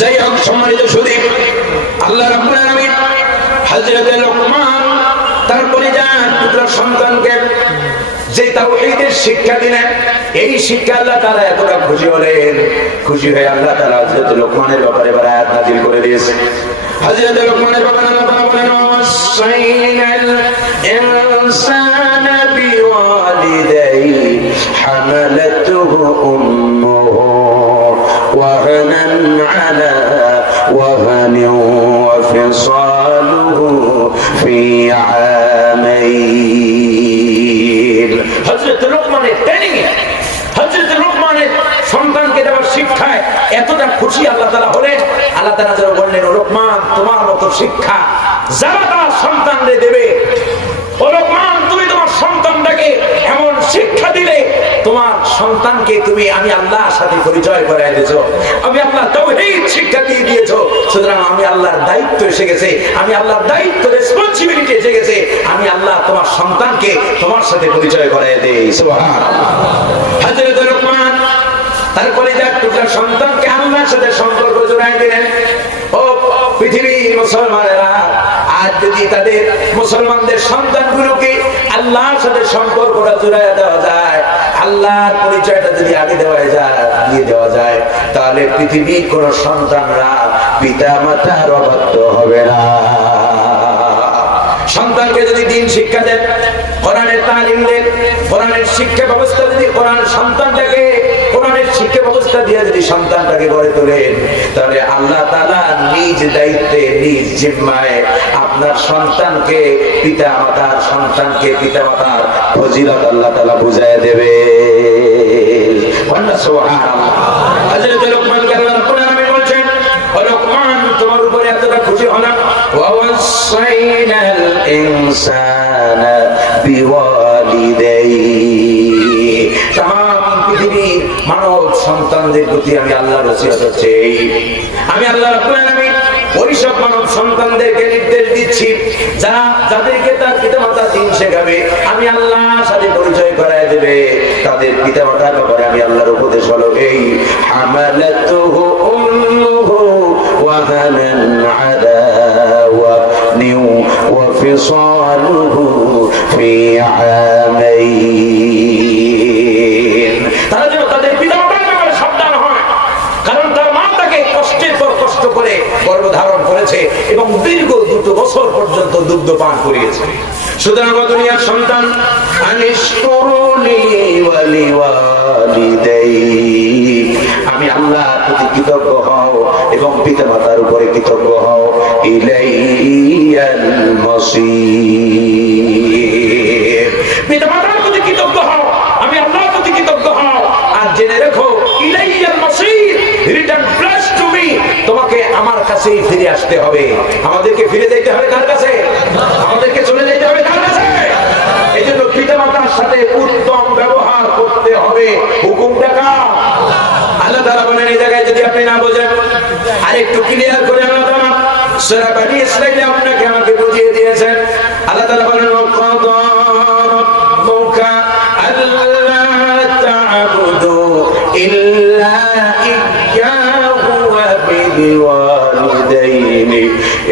যাই হোক সম্মানিত সুধী, আল্লাহ রাব্বুল আলামিন হযরত লোকমান তার পরিজাত পুত্র সন্তানকে যে তাওহীদের শিক্ষা দিলেন, এই শিক্ষা আল্লাহ তাআলা এতটা খুশি হলেন, খুশি হয়ে আল্লাহ তাআলা হযরত লোকমানের ব্যাপারে আয়াত নাযিল করে দিয়েছে। হযরত লোকমানের ব্যাপারে আল্লাহ তাআলা বলেন, ওয়াসাইনাল ইনসানা বিওয়ালিদাইহি হামালাতুহু উম্মুহু ওয়াহানান আলা ওয়াহানিন ওয়া ফিসালুহু ফি আমাইন। হযরত লোকমানের ট্রেনিং এ, হযরত লোকমানের সন্তানকে দেওয়ার শিক্ষায় এতটা খুশি আল্লাহ তাআলা হলেন, আল্লাহ তাআলা যেন বললেন, ও লোকমান, তোমার মতো শিক্ষা যারা তার সন্তানকে দেবে, ও লোকমান, তুমি তোমার সন্তানটাকে এমন শিক্ষা দিলে তোমার সন্তানকে তুমি আমি আল্লাহর সাথে পরিচয় করায় দিয়েছো, আমি আল্লাহ তাওহীদ শিক্ষা দিয়ে দিয়েছো। সুতরাং আমি আল্লাহর দায়িত্ব এসে গেছে, আমি আল্লাহর দায়িত্ব, রেসপন্সিবিলিটি এসে গেছে, আমি আল্লাহ তোমার সন্তানকে তোমার সাথে পরিচয় করায় দেই। সুবহানাল্লাহ। হযরত লোকমান তারপরে যাক তার সন্তানকে আল্লাহর সাথে সম্পর্ক জোড়ায় দিলেন। ও পৃথিবীর মুসলমানেরা, আজ যদি তাদের মুসলমানদের সন্তানগুলোকে আল্লাহর সাথে সম্পর্কটা জোড়ায় দেওয়া যায়, আল্লাহর পরিচয়টা যদি আগে দিয়ে দেওয়া যায়, তাহলে পৃথিবীর কোন সন্তানরা পিতা মাতার অবাধ্য হবে না। সন্তানকে যদি দ্বীন শিক্ষা দেন, কোরআনের তালিম দেন, কোরআনের শিক্ষা ব্যবস্থা যদি সন্তানটাকে কোরআনের শিক্ষা ব্যবস্থা দিয়ে যদি সন্তানটাকে গড়ে তোলেন, তাহলে আল্লাহ তাআলা নিজ দায়িত্বে, নিজ জিম্মায় আপনার সন্তানকে পিতা মাতার ফজিলত আল্লাহ তাআলা বুঝায় দেবে। সুবহানাল্লাহ। হযরত লোকমানকে আল্লাহ রাব্বুল আলামিন বলছেন, ও লোকমান, তোমার উপরে এতটা খুশি হলাম, ওয়াসাইনাল ইনসানা বিওয়ালিদাইহি, তামাম পৃথিবীর মানব সন্তানদের প্রতি আমি আল্লাহর ওসিয়ত হচ্ছে, আমি আল্লাহ রাব্বুল আলামিন ওই সব মানব সন্তানদেরকে নির্দেশ দিচ্ছি যাদেরকে তার পিতামাতা দ্বীন শেখাবে, আমি আল্লাহর সাথে পরিচয় করায় দেবে, তাদের পিতামাতার ব্যাপারে আমি আল্লাহর উপদেশ হলো এই, হামালাতুহু উম্মুহু ওয়াহানান আলা ওয়াহনিন ওয়া ফিসালুহু ফি আমাইন। তারা যেন তাদের পিতামাতার ব্যাপারে সাবধান হয়, কারণ তার মা তাকে কষ্টের পর কষ্ট করে গর্ভধারণ করেছে এবং দীর্ঘ 2 বছর পর্যন্ত দুগ্ধ পান করিয়েছে। সুতরাং দুনিয়ার সন্তান, আনিশকুরুনি ওয়া লিওয়ালিদাইহি, আমি আল্লাহর প্রতি কৃতজ্ঞ হও এবং পিতামাতার উপরে কৃতজ্ঞ হও। ইলাইয়াল মাসির, পিতামাতার প্রতি কৃতজ্ঞ হও, আমি আল্লাহর প্রতি কৃতজ্ঞ হও, আর জেনে রেখো, ইলাইয়াল মাসির, রিটার্ন ব্যাক টু মি, তোমাকে আমার কাছেই ফিরে আসতে হবে। আমাদেরকে ফিরে যেতে হবে কার কাছে? আমাদেরকে চলে যেতে হবে কার কাছে? এইজন্য পিতামাতার সাথে উত্তম ব্যবহার করতে হবে। হুকুমটা কার? আল্লাহ তাআলা বলেন, এই জায়গায় যদি আপনি না বোঝেন, আরেকটু ক্লিয়ার করে আল্লাহ তাআলা সূরা বনী ইসরাঈলে আপনাকে আমাকে বুঝিয়ে দিয়েছেন। আল্লাহ তাআলা বলেন, ওয়াকাদা রাব্বুকা আল্লা তা'বুদু ইল্লা ইয়্যাহু ওয়া বিল ওয়ালিদাইনি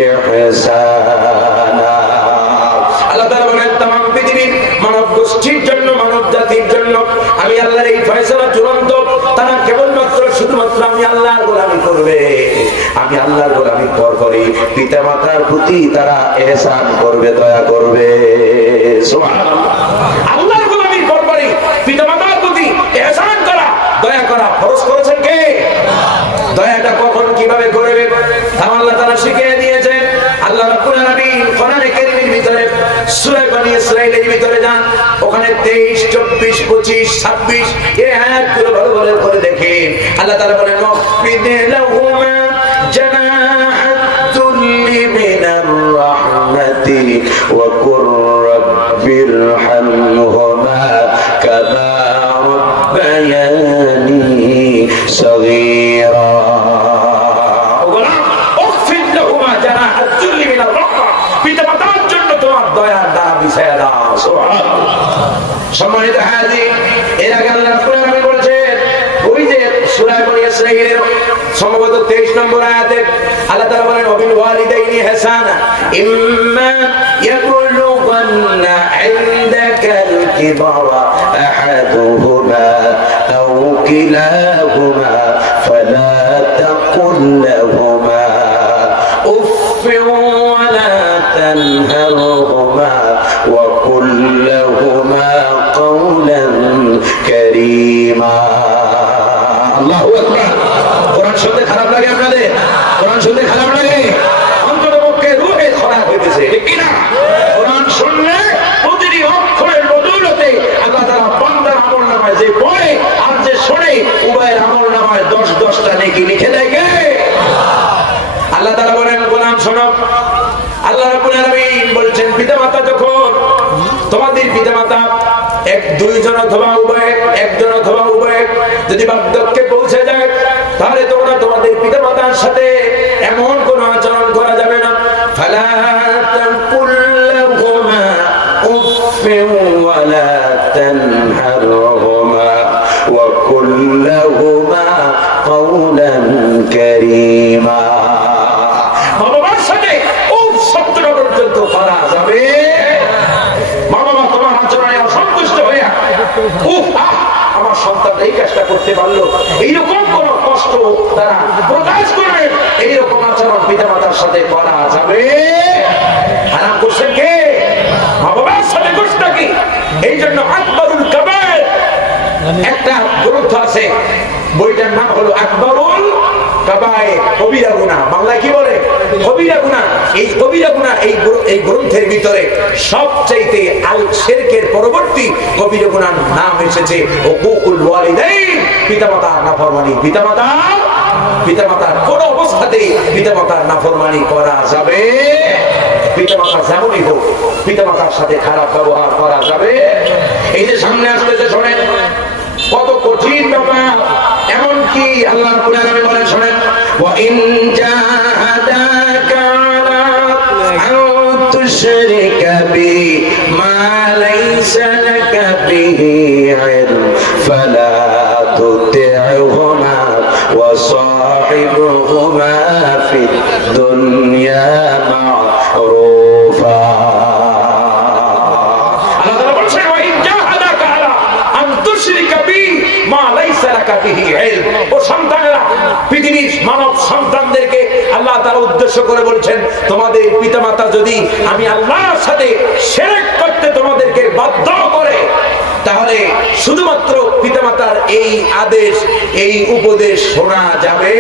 ইহসানা। আল্লাহ তাআলা বলেন, तमाम পৃথিবীর মানব গোষ্ঠীর জন্য, মানব জাতির জন্য আমি আল্লাহর এই ফয়সালা চূড়ান্ত, তারা কেবলমাত্র শুধুমাত্র আমি আল্লাহর গোলামি করবে, আমি আল্লাহর গোলামি করে পিতামাতার প্রতি তারা ইহসান করবে, দয়া করবে। সুবহানাল্লাহ। আল্লাহর গোলামি করবে, পিতামাতার প্রতি ইহসান করা, দয়া করা ফরজ করেছেন কে? দয়াটা কখন কিভাবে করবে আল্লাহ তাআলা শিখিয়ে দিয়েছেন। আল্লাহ রাব্বুল আলামিন কোরআনে কারীমের ভিতরে সূরা বনী ইসরাঈলের ভিতরে যান, ওখানে 23, 24, 25, 26 এই আয়াতগুলো ভালো করে দেখেন। আল্লাহ তাআলা বলেন, ওয়াফিদলাহুমা জানাহাতুল্লি মিনার রাহমাতি ওয়া কুর রাব্বিরহামহুমা কামা রাব্বায়ানি সগীরা। সম্মানিত হাজির, এর আগে আল্লাহ রাব্বুল আলামিন বলেছেন, ওই যে সূরা বনী ইসরাঈলের সম্ভবত 23 নম্বর আয়াতে আল্লাহ তাআলা বলেন ওয়াবিল ওয়ালিদাইনি ইহসানা ইম্মা ইয়াবলুগান্না ইনদাকাল কিবারা আহাদুহুমা আও কিলাহুমা ফালা তাকুল লাহুমা উফফিন ওয়ালা তানহারহুমা ওয়া কুল লাহুমা কাওলান কারীমা। আল্লাহু আকবার। কোরআন শুনতে খারাপ লাগে আপনাদের? কোরআন শুনতে খারাপ লাগে? অন্ততপক্ষে রূহে খরাব হইতেছে, ঠিক কি না? কোরআন শুনলে প্রতিটি অক্ষরের বদৌলতে আল্লাহ তাআলা বান্দার আমলনামায় যে পড়ে আর যে শোনে উভয়ের আমলনামায় 10-10টা নেকি লিখে দেয় কে? আল্লাহ তাআলা বলেন গোলাম শোনো, আল্লাহ রাব্বুল আলামিন বলছেন পিতামাতা যখন তোমাদের পিতামাতা দুইজন অথবা উভয়, একজন অথবা উভয় যদি বার্ধক্যে পৌঁছে যায় তাহলে তোমরা তোমাদের পিতামাতার সাথে এমন কোন আচরণ করা যাবে না। ফালা তাকুল লাহুমা উফফিন ওয়ালা তানহারহুমা ওয়া কুল লাহুমা কাওলান কারীমা। বাবার সাথে উফ শব্দটা পর্যন্ত করা যাবে। বাবা তোমার আচরণে অসন্তুষ্ট হইয়া উফ আমার সন্তান এই কাজটা করতে পারলো এইরকম কোন কষ্ট তারা প্রকাশ করে এইরকম আচরণ পিতামাতার সাথে করা যাবে? হারাম করছেন কে? মা বাবার সাথে করছে কি? এই জন্য আকবরুল কাবায়ের একটা গ্রন্থ আছে, বইটার নাম হলো আকবরুল কাবায়ের, কবিরা গুনাহ। বাংলায় কি বলে? কবিরা গুনাহ। এই কবিরা গুনাহ এই গ্রন্থের ভিতরে সবচাইতে আল শিরকের পরবর্তী কবিরা গুনাহর নাম এসেছে হুকুকুল ওয়ালিদাইন, পিতামাতার নাফরমানি। পিতামাতার কোন অবস্থাতেই পিতামাতার নাফরমানি করা যাবে? পিতামাতা যেমনই হোক পিতামাতার সাথে খারাপ ব্যবহার করা যাবে? এই যে সামনে আসতেছে শোনেন কত কঠিন ব্যাপার। এমন কি আল্লাহ রাব্বুল আলামিন বলেন শোনেন ওয়া ইন জাহাদাকা আলা আন তুশরিকা বি মা লাইসা লাকা বিহি ইলম ফালা তুতি'হুমা ওয়া সাহিবহুমা ফিদ দুনিয়া মা'রুফা। আল্লাহ তাআলা বলেন ওয়া ইন জাহাদাকা আলা আন তুশরিকা বি মা লাইসা লাকা বিহি ইলম। ও সন্তানেরা, পৃথিবীর মানব সন্তানদেরকে আল্লাহ তাআলা উদ্দেশ্য করে বলছেন তোমাদের পিতামাতা যদি আমি আল্লাহর সাথে শিরক করতে তোমাদেরকে বাধ্য করে তাহলে শুধুমাত্র পিতামাতার এই আদেশ এই উপদেশ শোনা যাবে।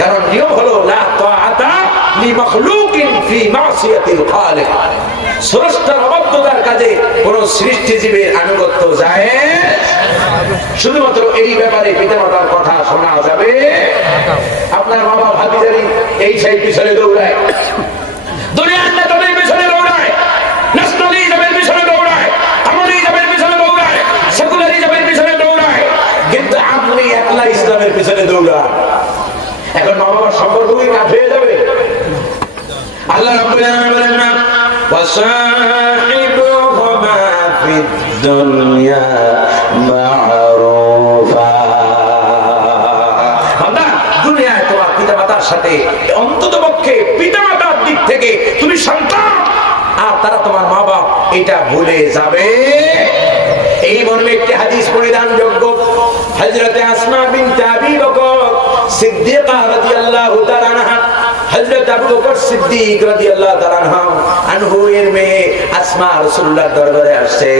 কারণ নিয়ম হলো লা তাআতা লিমাখলুকিন ফি মাসিয়াতিল খালিক, স্রষ্টার অবাধ্যতার কাজে কোন সৃষ্টিজীবের আনুগত্য যায়। শুধুমাত্র এই ব্যাপারে পিতামাতার কথা শোনা যাবে। আপনার বাবা ভাতিজারি এই সেই পিছনে দৌড়ায়, দুনিয়ার নেতাদের পিছনে দৌড়ায়, ন্যাশনালিজমের পিছনে দৌড়ায়, কমিউনিজমের পিছনে দৌড়ায়, সেকুলারিজমের পিছনে দৌড়ায়, কিন্তু আপনি একলা ইসলামের পিছনে দৌড়ান। এখন মা বাবার সম্পর্কই কাজ হয়ে যাবে। আল্লাহ রাব্বুল আলামিন বলেন না ওয়াসাহিবুহুমা ফিদ দুনিয়া মা'রুফা। বান্দা, দুনিয়ায় তোমার পিতামাতার সাথে অন্ততপক্ষে পিতামাতার দিক থেকে তুমি সন্তান আর তারা তোমার মা বাপ এটা ভুলে যাবে। এই মর্মে একটি হাদিস পরিধানযোগ্য। হযরতে আসমা বিনত আবি বকর সিদ্দিকা রাদিয়াল্লাহু তাআলা আনহা, হযরত আবু বকর সিদ্দিক রাদিয়াল্লাহু তাআলা আনহু এর মেয়ে আসমা রাসূলুল্লাহর দরবারে আসছে,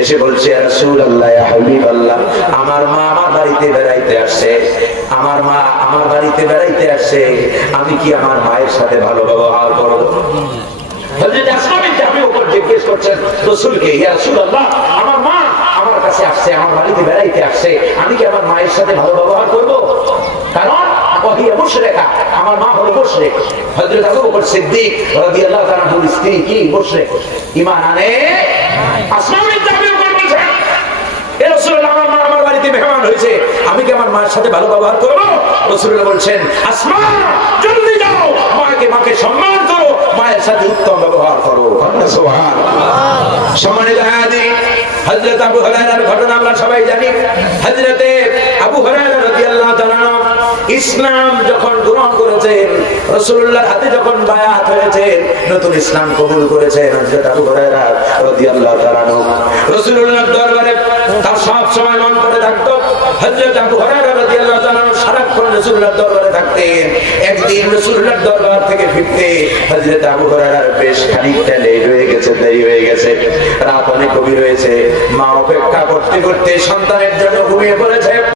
এসে বলছে ইয়া রাসূলুল্লাহ ইয়া হাবিবাল্লাহ, আমার মা আমার বাড়িতে বেড়াইতে আসছে, আমার মা আমার বাড়িতে বেড়াইতে আসছে, আমি কি আমার মায়ের সাথে ভালো ব্যবহার করব? হযরত আসমা বিনত আবি বকর জিজ্ঞেস করছেন রাসূলকে, ইয়া রাসূলুল্লাহ, আমার মা আমার কাছে আসছে, আমার বাড়িতে বেড়াইতে আসছে, আমি কি আমার মায়ের সাথে ভালো ব্যবহার করব? কারণ আমার মা হলো মুশরিক। হযরত আবু বকর সিদ্দিক রাদিয়াল্লাহু তাআলা আনহুর স্ত্রী কি মুশরিক, ঈমান আনে। আসমা বিনত আবি বকর বলেন হে রাসূলুল্লাহ, আমার মা আমার বাড়িতে মেহমান হয়েছে, আমি কি আমার মায়ের সাথে ভালো ব্যবহার করব? রাসূলুল্লাহ বলছেন আসমা জলদি যাও, মাকে সম্মান করো, মায়ের সাথে উত্তম ব্যবহার করো। সুবহানাল্লাহ। সম্মানিত হাজির, হযরত আবু হুরায়রার ঘটনা আমরা সবাই জানি। হযরত আবু হুরায়রা রাদিয়াল্লাহু তাআলা ইসলাম যখন গ্রহণ করেছেন, রাসূলুল্লাহর হাতে যখন বায়াত হয়েছেন, নতুন ইসলাম কবুল করেছেন হযরত আবু হুরায়রা রাদিয়াল্লাহু তাআলা রাসূলুল্লাহর দরবারে তার সব সময় মন করে থাকতো। হযরত আবু হুরায়রা রাদিয়াল্লাহু তাআলা সারাক্ষণ রাসূলুল্লাহর দরবারে থাকতেন। একদিন রাসূলুল্লাহর দরবার থেকে ফিরতে হযরত আবু হুরায়রার বেশ খানিকটা দেরি হয়ে গেছে। রাত অনেক গভীর হয়েছে। মা অপেক্ষা করতে করতে সন্তানের জন্য ঘুমিয়ে পড়েছে।